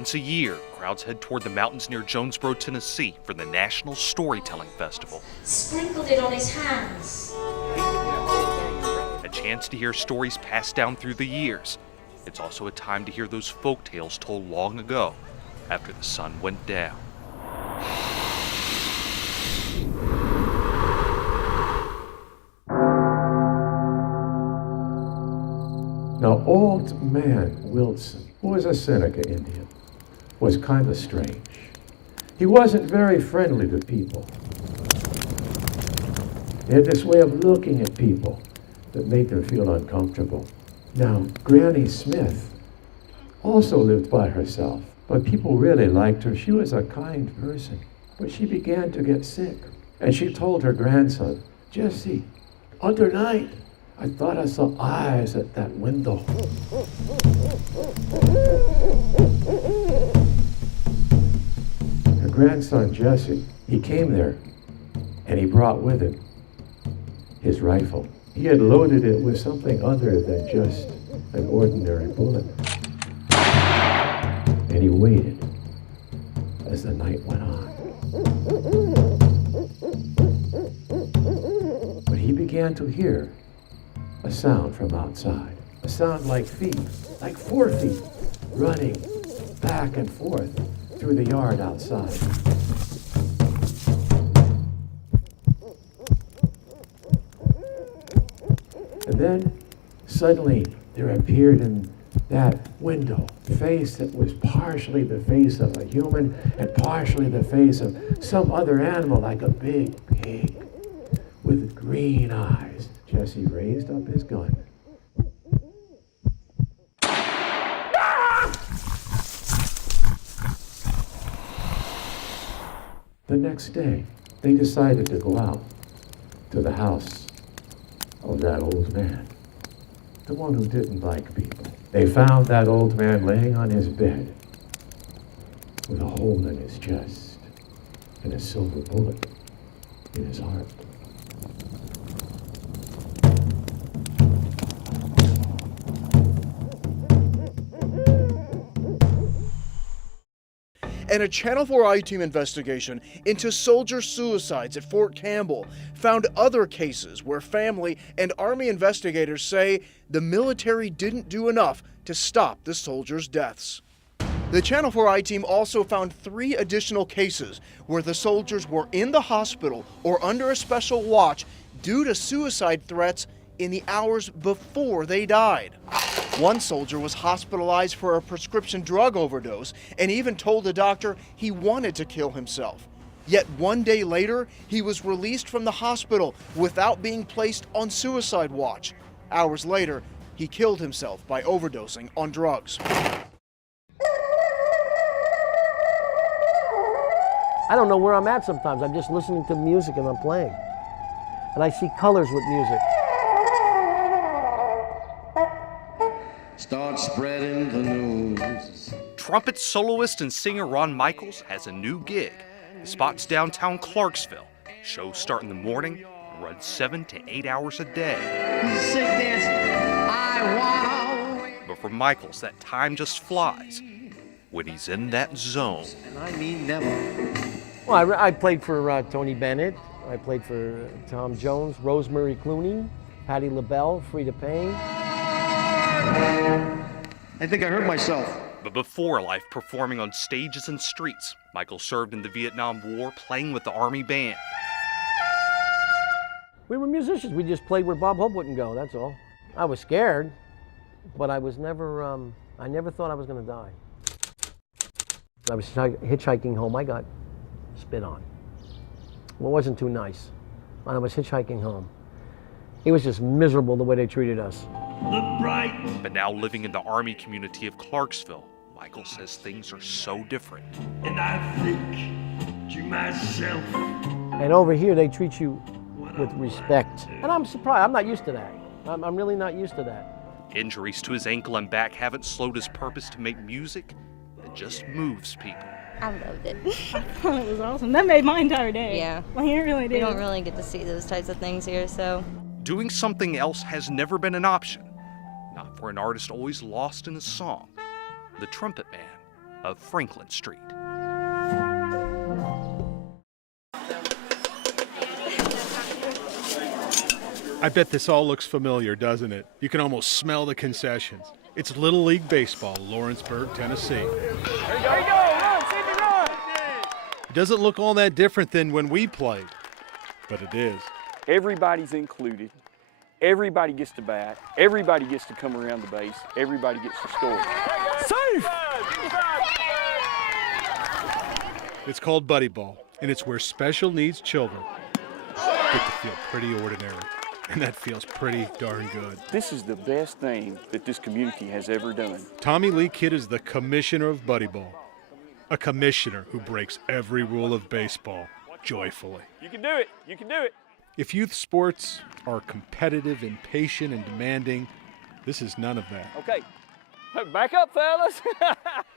Once a year, crowds head toward the mountains near Jonesboro, Tennessee for the National Storytelling Festival. Sprinkled it on his hands. A chance to hear stories passed down through the years. It's also a time to hear those folk tales told long ago after the sun went down. Now, old man Wilson, who was a Seneca Indian, was kind of strange. He wasn't very friendly to people. He had this way of looking at people that made them feel uncomfortable. Now, Granny Smith also lived by herself, but people really liked her. She was a kind person, but she began to get sick. And she told her grandson, Jesse, other night, I thought I saw eyes at that window. Her grandson, Jesse, he came there, and he brought with him his rifle. He had loaded it with something other than just an ordinary bullet. And he waited as the night went on. But he began to hear a sound from outside, a sound like feet, like 4 feet, running back and forth through the yard outside. And then suddenly there appeared in that window a face that was partially the face of a human and partially the face of some other animal, like a big pig with green eyes. Jesse raised up his gun. The next day, they decided to go out to the house of that old man, the one who didn't like people. They found that old man laying on his bed with a hole in his chest and a silver bullet in his heart. And a Channel 4 I-Team investigation into soldier suicides at Fort Campbell found other cases where family and Army investigators say the military didn't do enough to stop the soldiers' deaths. The Channel 4 I-Team also found 3 additional cases where the soldiers were in the hospital or under a special watch due to suicide threats in the hours before they died. One soldier was hospitalized for a prescription drug overdose and even told the doctor he wanted to kill himself. Yet 1 day later, he was released from the hospital without being placed on suicide watch. Hours later, he killed himself by overdosing on drugs. I don't know where I'm at sometimes. I'm just listening to music and I'm playing. And I see colors with music. Start spreading the news. Trumpet soloist and singer Ron Michaels has a new gig. The spot's downtown Clarksville. Shows start in the morning and run 7 to 8 hours a day. Sickness, I wanna. But for Michaels, that time just flies when he's in that zone. And I mean never. Well, I played for Tony Bennett. I played for Tom Jones, Rosemary Clooney, Patti LaBelle, Frida Payne. I think I hurt myself. But before life performing on stages and streets, Michael served in the Vietnam War playing with the Army Band. We were musicians. We just played where Bob Hope wouldn't go, that's all. I was scared, but I was never, I never thought I was gonna die. I was hitchhiking home, I got spit on. Well, it wasn't too nice. And I was hitchhiking home. It was just miserable the way they treated us. But now living in the Army community of Clarksville, Michael says things are so different. And I think to myself. And over here, they treat you with respect. And I'm surprised, I'm not used to that. I'm really not used to that. Injuries to his ankle and back haven't slowed his purpose to make music that just moves people. I loved it. I thought it was awesome. That made my entire day. Yeah. Like, it really did. We don't really get to see those types of things here, so. Doing something else has never been an option. Not for an artist always lost in a song, the trumpet man, of Franklin Street. I bet this all looks familiar, doesn't it? You can almost smell the concessions. It's Little League Baseball, Lawrenceburg, Tennessee. There you go, run, Sydney, run! It doesn't look all that different than when we played, but it is. Everybody's included. Everybody gets to bat. Everybody gets to come around the base. Everybody gets to score. Safe! It's called Buddy Ball, and it's where special needs children get to feel pretty ordinary. And that feels pretty darn good. This is the best thing that this community has ever done. Tommy Lee Kidd is the commissioner of Buddy Ball, a commissioner who breaks every rule of baseball joyfully. You can do it. You can do it. If youth sports are competitive, impatient, and demanding, this is none of that. Okay, back up, fellas.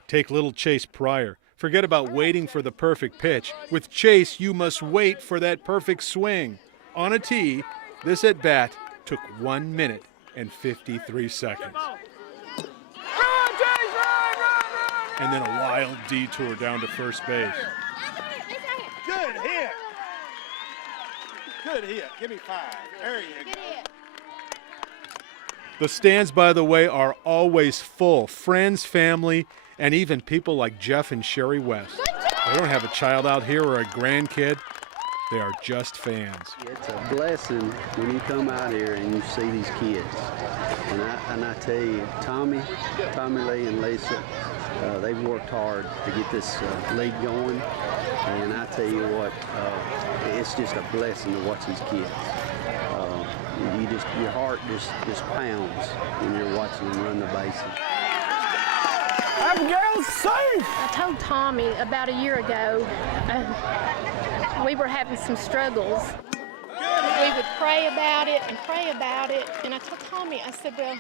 Take little Chase Pryor. Forget about waiting for the perfect pitch. With Chase, you must wait for that perfect swing. On a tee, this at-bat took 1 minute and 53 seconds. Run, Chase, run! And then a wild detour down to first base. Good hit. Good hit. Give me 5. There you go. The stands, by the way, are always full. Friends, family, and even people like Jeff and Sherry West. They don't have a child out here or a grandkid. They are just fans. It's a blessing when you come out here and you see these kids. And I tell you, Tommy Lee and Lisa, they've worked hard to get this league going. And I tell you what, it's just a blessing to watch these kids. Your heart just pounds when you're watching them run the bases. Abigail's safe! I told Tommy about a year ago, we were having some struggles. We would pray about it, and I told Tommy, I said, well,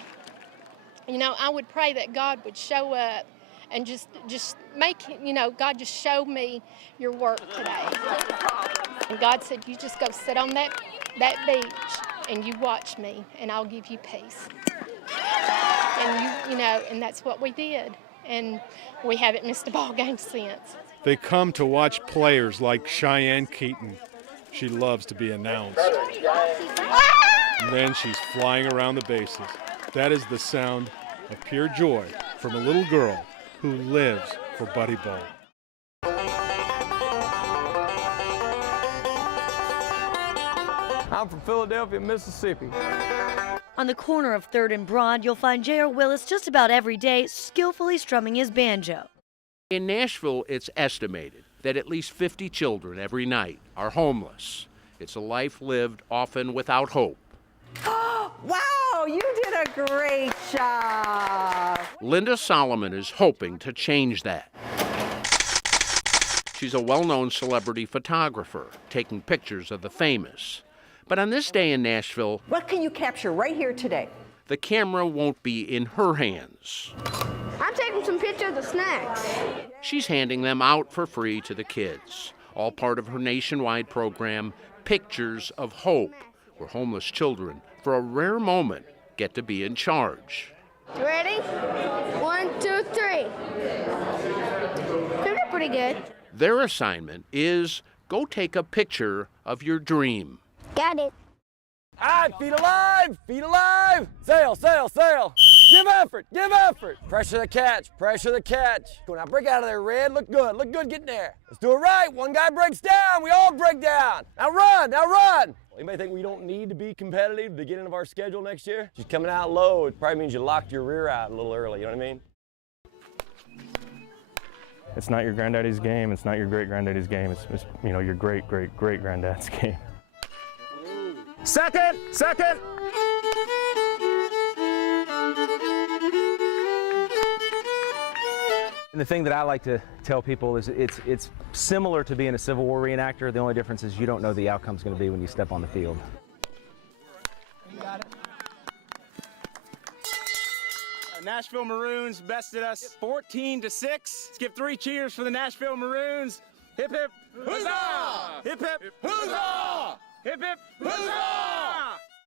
you know, I would pray that God would show up and just make, you know, God just show me your work today. And God said, you just go sit on that beach and you watch me and I'll give you peace. And you know, and that's what we did. And we haven't missed a ball game since. They come to watch players like Cheyenne Keaton. She loves to be announced. And then she's flying around the bases. That is the sound of pure joy from a little girl who lives for Buddy Ball. I'm from Philadelphia, Mississippi. On the corner of 3rd and Broad, you'll find J.R. Willis just about every day skillfully strumming his banjo. In Nashville, it's estimated that at least 50 children every night are homeless. It's a life lived often without hope. Wow, you did a great job. Linda Solomon is hoping to change that. She's a well-known celebrity photographer, taking pictures of the famous. But on this day in Nashville, what can you capture right here today? the camera won't be in her hands. I'm taking some pictures of the snacks. She's handing them out for free to the kids, all part of her nationwide program, Pictures of Hope, where homeless children, for a rare moment, get to be in charge. You ready? 1, 2, 3. They're pretty good. Their assignment is go take a picture of your dream. Got it. All right, feet alive, feet alive. Sail, sail, sail. Give effort. Pressure the catch, pressure the catch. Go now, break out of there, Red. Look good getting there. Let's do it right. One guy breaks down, we all break down. Now run. Anybody think we don't need to be competitive at the beginning of our schedule next year? Just coming out low, it probably means you locked your rear out a little early, you know what I mean? It's not your granddaddy's game, it's not your great-granddaddy's game, it's your great-great-great-granddad's game. Second. And the thing that I like to tell people is it's similar to being a Civil War reenactor. The only difference is you don't know the outcome's going to be when you step on the field. You got it. Nashville Maroons bested us 14-6. Let's give 3 cheers for the Nashville Maroons. Hip hip, huzzah! Hip hip, huzzah! Hip hip, huzzah!